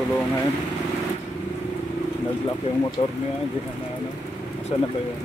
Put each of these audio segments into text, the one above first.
tulungan. Nag-lock yung motor niya, hindi na ano. Saan na ba yun?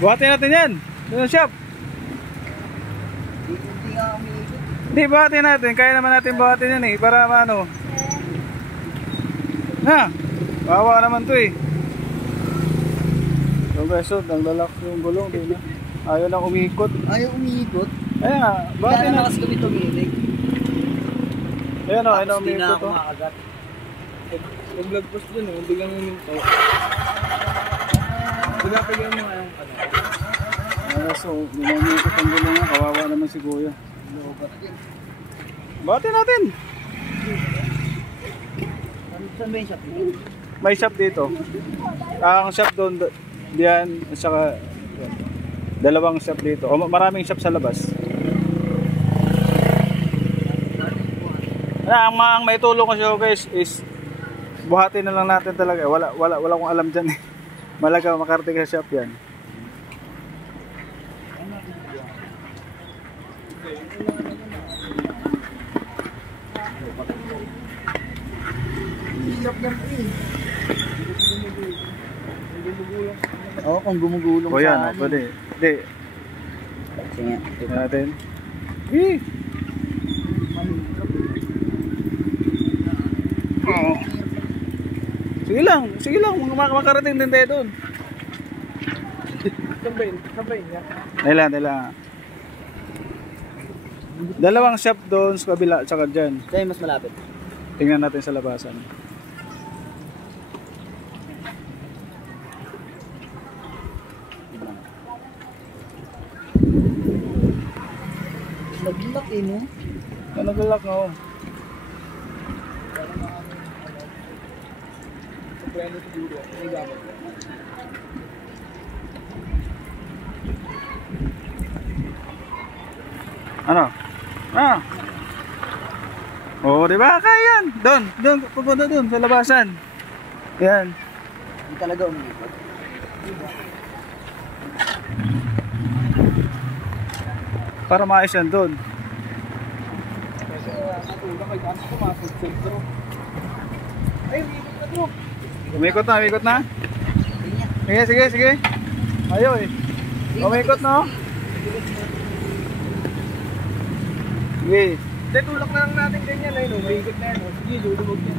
Buhatin natin yan! Doon sa shop! Hindi, buhatin natin. Kaya naman natin buhatin yan eh. Para ano. Ha? Bawa naman to eh. So guys, so, naglalak yung gulong din na. Ayaw lang umiikot. Ayaw umiikot? Ayan nga, buhatin na na. nakas kami tumilig. Ayan o, ayaw umiikot na to. ako makagat. Nag-vlog post dun eh, biglang uminto. Pagkapagyan mo nga yung So, umiikot ang gulong nga. Kawawa naman si Kuya. Buhatin natin. Saan ba yung shop? May shop dito. Ang shop doon, diyan, at saka dalawang shop dito. O maraming shop sa labas. Ang may tulong ko siya guys is buhatin na lang natin talaga. Wala akong alam dyan eh. Malaga makarating sa shop yan. Oo, kung gumugulong O yan, sa pwede. Hindi. Sige. Tignan natin. Eh! Oh. Sige lang, makarating din tayo doon. sabay niya. Dala. Dalawang shop doon sa kabila, tsaka dyan. Saan mas malapit? Tingnan natin sa labasan. Nag-lock eh, no? Nag-lock na ako. Preno siguro. May gamit. Ano? Oh, di ba? Kaya yan. Doon, pupunta doon sa labasan. Yan. Hindi talaga umiikot. Para maayos yan doon. Kasi natulak kay Gans pumasok sentro. Ay, umiikot na bro. Umikot na? Sige. Ayaw eh. Umikot na. Sige. Hindi, tulak na lang natin ganyan ay no. Umiikot na yan. Sige, lulubog yan.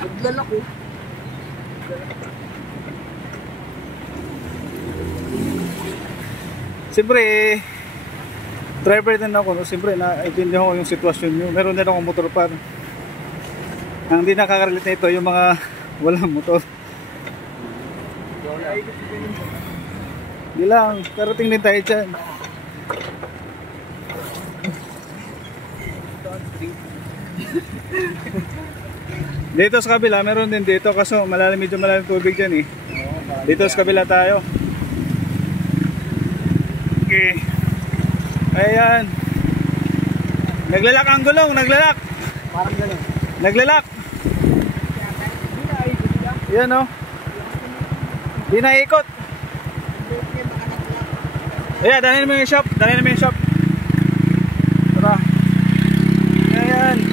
Naglalak oh. Siyempre, driver din ako. No? Siyempre, naintindihan ko yung sitwasyon nyo. Meron din akong motor pa. Ang hindi nakaka-relate na ito, yung mga walang motor. Hindi lang, karating din tayo dyan. Dito sa kabila, meron din dito. Kaso medyo malalim tubig dyan eh. Dito sa kabila tayo. Okay. Ayan. Naglalak ang gulong, naglalak. Parang gano'n. Naglalak. Yan o. Di naikot. Ayan, dalhin mo yung shop. Tara. Ayan.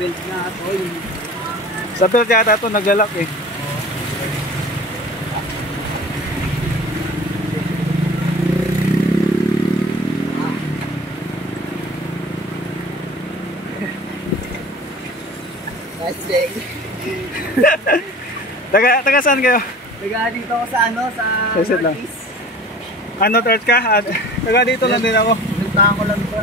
Belt na ito yung... Sa belt yata ito naglalak eh. Nice day. Taga saan kayo? Taga dito ako sa Saan lang? Northeast. North ka? Taga dito lang din ako. Nagtahan ko lang to.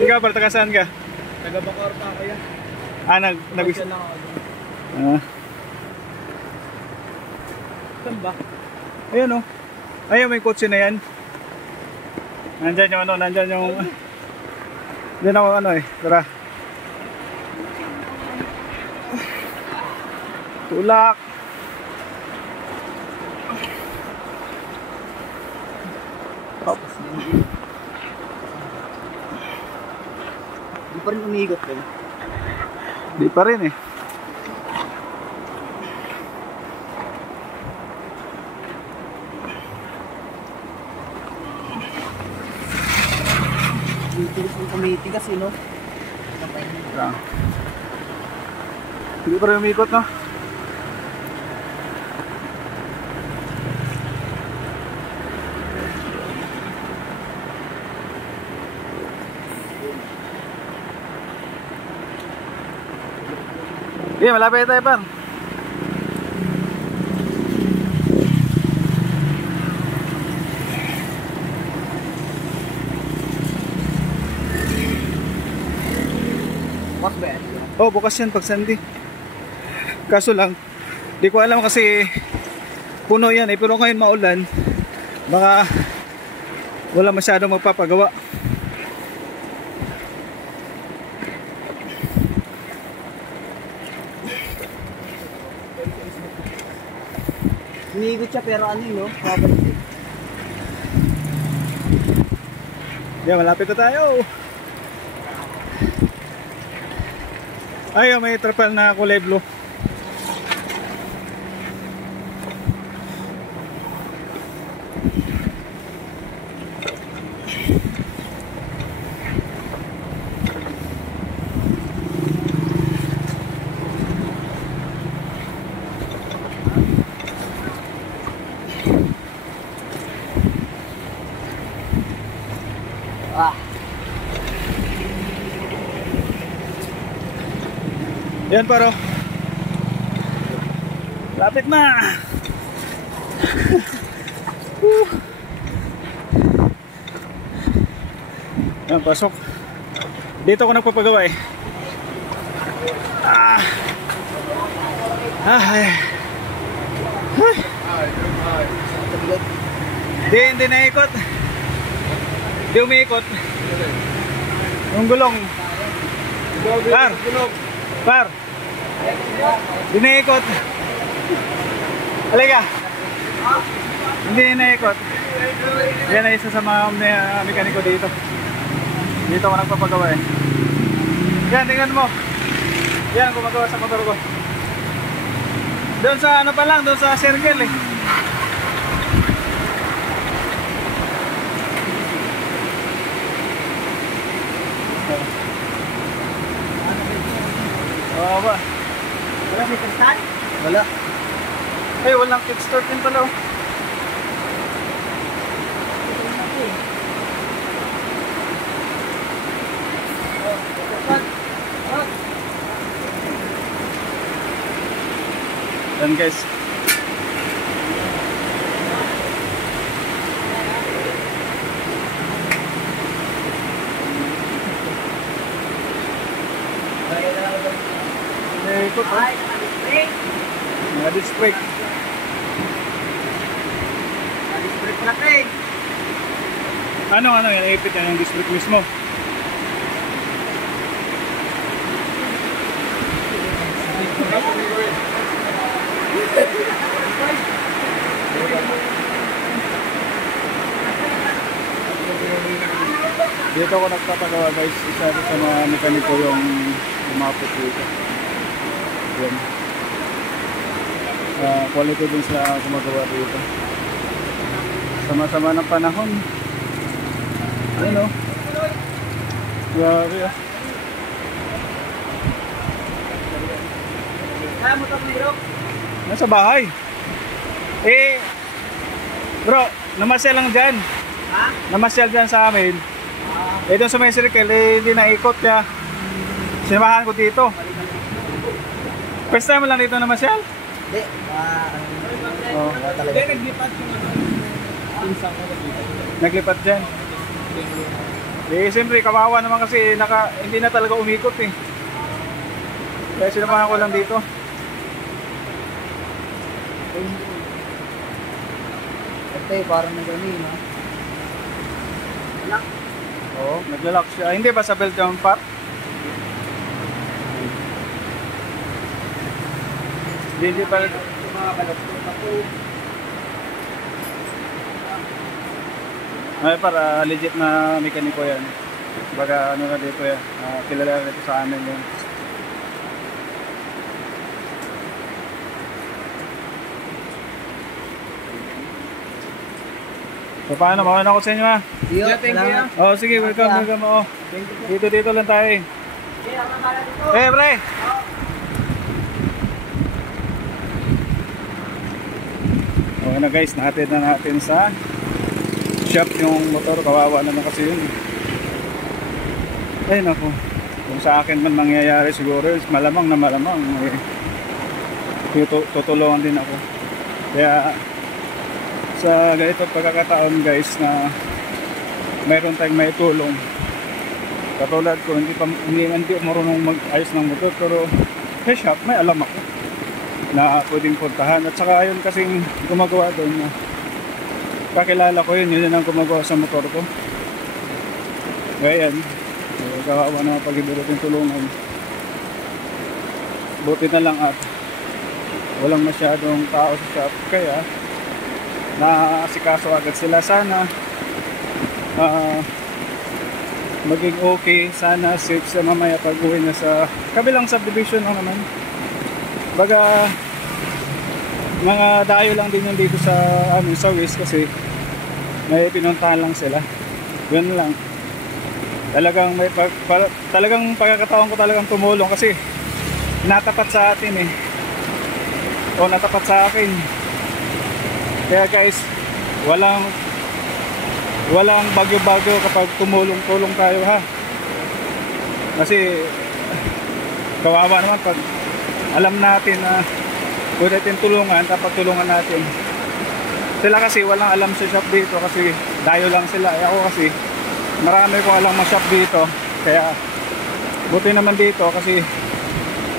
Ikaw para taga saan ka? Taga Bacoor pa ako yan. Nag-isa lang ako doon. Saan ba? Ayun o. Ayun, may kotse na yan. Nandyan yung Diyan ako tara. Tulak. Oops. Hindi pa rin umigot eh. Di pa rin eh. Tulis ng committee kasi no. Ah. Hindi pa rin umikot, no? Iya, malapit tayo pa. What ba? Oh, bukas yan pag Sunday. Kaso lang, di ko alam kasi puno yan eh. Pero ngayon maulan, baka wala masyadong magpapagawa. Umigot siya pero ano yun no? Babalik. Yan, malapit na tayo. Ayun, may trapal na kulay blue. Ah, Yan paro. Lapit na. Yan, pasok. Dito ako nagpapagawa eh. Ah. Ay. Hindi naikot. Hindi umiikot. Yung gulong. Par. Hindi naikot. Halika. Hindi naikot. Yan ay isa sa mga mekaniko dito. Dito ako nagpapagawa eh. Yan, tingnan mo. Yan ang gumagawa sa motor ko. Doon sa ano pa lang, doon sa circle eh. Oo ba? wala may kristal? Wala. Ay, walang kickstart din pala oh. Yan guys. Ikot oh. Mga disc brake. Disprint natin. Ano yan? Ipit yan yung disc brake mismo. Dito ako nagpapagawa guys. Isa sa mga mekaniko yung umapot dito. Yan. Quality din sila gumagawa dito. Sama-sama ng panahon. Ayan o. Grabe o. Kaya mo ito bro? Nasa bahay. Eh, bro, namasyal lang dyan. Ha? Namasyal dyan sa amin. Eh, doon sa may circle, eh, hindi naikot kaya sinamahan ko dito. First time mo lang dito namasyal? Hindi. Oo. Talaga. Naglipat dyan. Eh, siyempre, kawawa naman kasi hindi na talaga umikot eh. Kaya sinamahan ko lang dito. Ito parang nagani no? Lock? Oo, naglalak siya. Hindi ba sa belt down part? Hindi pa. Mga balot ko. Ay, para legit na mekaniko yan. Baga ano na dito yan, kilala na dito sa amin yun. So paano, makawan ako sa inyo ha? Iyo, Yeah, thank you, salamat. Oh, sige, welcome. Oh. Dito lang tayo eh. Pre! Okay na guys, nahatid na natin sa shop yung motor. Kawawa naman kasi yun. Ay naku, kung sa akin man mangyayari siguro, malamang na malamang tutulungan din ako. Kaya sa ganito pagkakataon guys na mayroon tayong may tulong, katulad ko hindi marunong mag-ayos ng motor, pero sa shop may alam ako na pwedeng puntahan. At saka yun kasing gumagawa doon na kakilala ko yun ang gumagawa sa motor ko. Kaya yan, kawawa na pag-ibulot yung tulungan. Buti na lang at walang masyadong tao sa shop, kaya naasikaso agad sila. Sana maging okay, sana safe sa mamaya pag uwi na sa kabilang subdivision lang naman. Baga mga dayo lang din yung dito sa sa West kasi may pinuntahan lang sila. Yun lang. Talagang talagang pagkakataon ko talagang tumulong kasi natapat sa atin eh. O natapat sa akin. Kaya guys, walang bagyo-bagyo kapag tumulong-tulong tayo ha. Kasi kawawa naman pag alam natin na pwede natin tulungan, tapos tulungan natin. Sila kasi walang alam sa shop dito kasi dayo lang sila. Ako kasi marami kong alam mga shop dito. Kaya buti naman dito kasi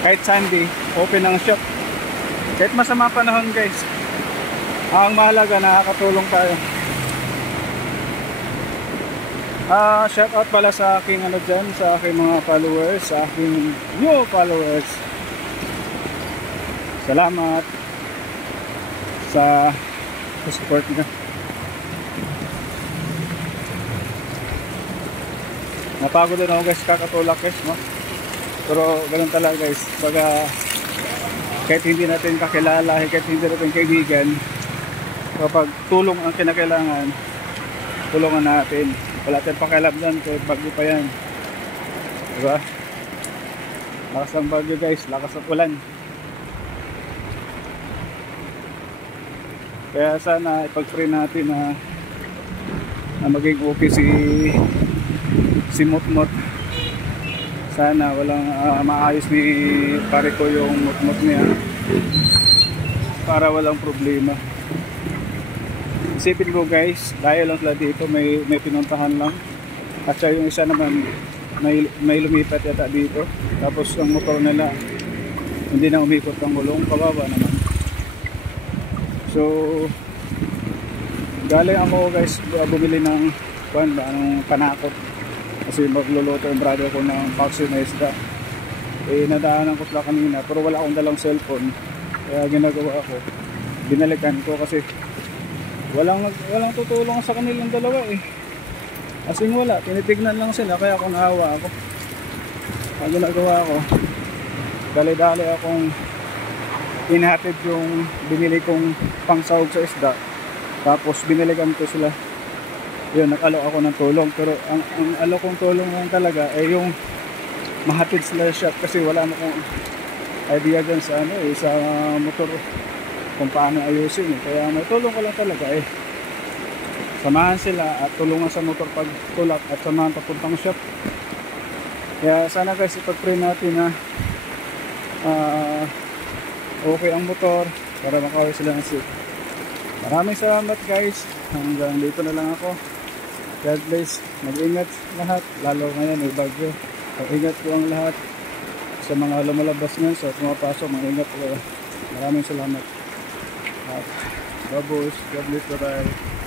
kahit Sunday open ang shop. Kahit masama panahon guys, ang mahalaga nakakatulong tayo. Shout out pala sa aking dyan, sa aking mga followers, sa aking new followers. Salamat sa support nyo. Napagod din ako guys, kakatulak guys, no? Pero ganun talaga guys, baga kahit hindi natin kakilala, kahit hindi natin kaibigan, kapag tulong ang kinakailangan, tulungan natin. Wala tayong pakialam dyan, kahit bagyo pa yan, diba? Lakas ng bagyo guys, lakas ng ulan. Kaya sana ipag-pray natin na maging okay si Mutmut. Sana walang maayos ni pare ko yung Mutmut niya para walang problema. Isipin ko guys, dahil lang sila dito may pinuntahan lang. At siya yung isa naman may lumipat yata dito. Tapos ang motor nila hindi na umikot ang gulong, kawawa naman. So galing ako guys bumili ng panakot kasi magluluto yung brother ko ng paksiw na isda. Nadaanan ko sila kanina pero wala akong dalang cellphone, kaya ginagawa ko, binalikan ko kasi walang tutulong sa kanilang dalawa eh. As in wala, tinitignan lang sila, kaya ako naawa ako. Ang ginagawa ko, dali-dali akong inahatid yung binili kong pangsahog sa isda, tapos binilikan ko sila. Yun, nag-alok ako ng tulong, pero ang alok kong tulong lang talaga ay yung mahatid sila sa shop kasi wala na akong idea dyan sa sa motor kung paano ayusin eh. Kaya may tulong ko lang talaga eh, samahan sila at tulungan sa motor pag tulak at samahan papuntang shop. Kaya sana guys ipag-pray natin na okay ang motor para makawin sila ng safe. Maraming salamat guys, hanggang dito na lang ako. God bless, mag-ingat lahat, lalo ngayon may bagyo. Mag-ingat po ang lahat sa mga lumalabas ngayon, sa pumapasok, mag-ingat po. Maraming salamat. God bless, bye-bye.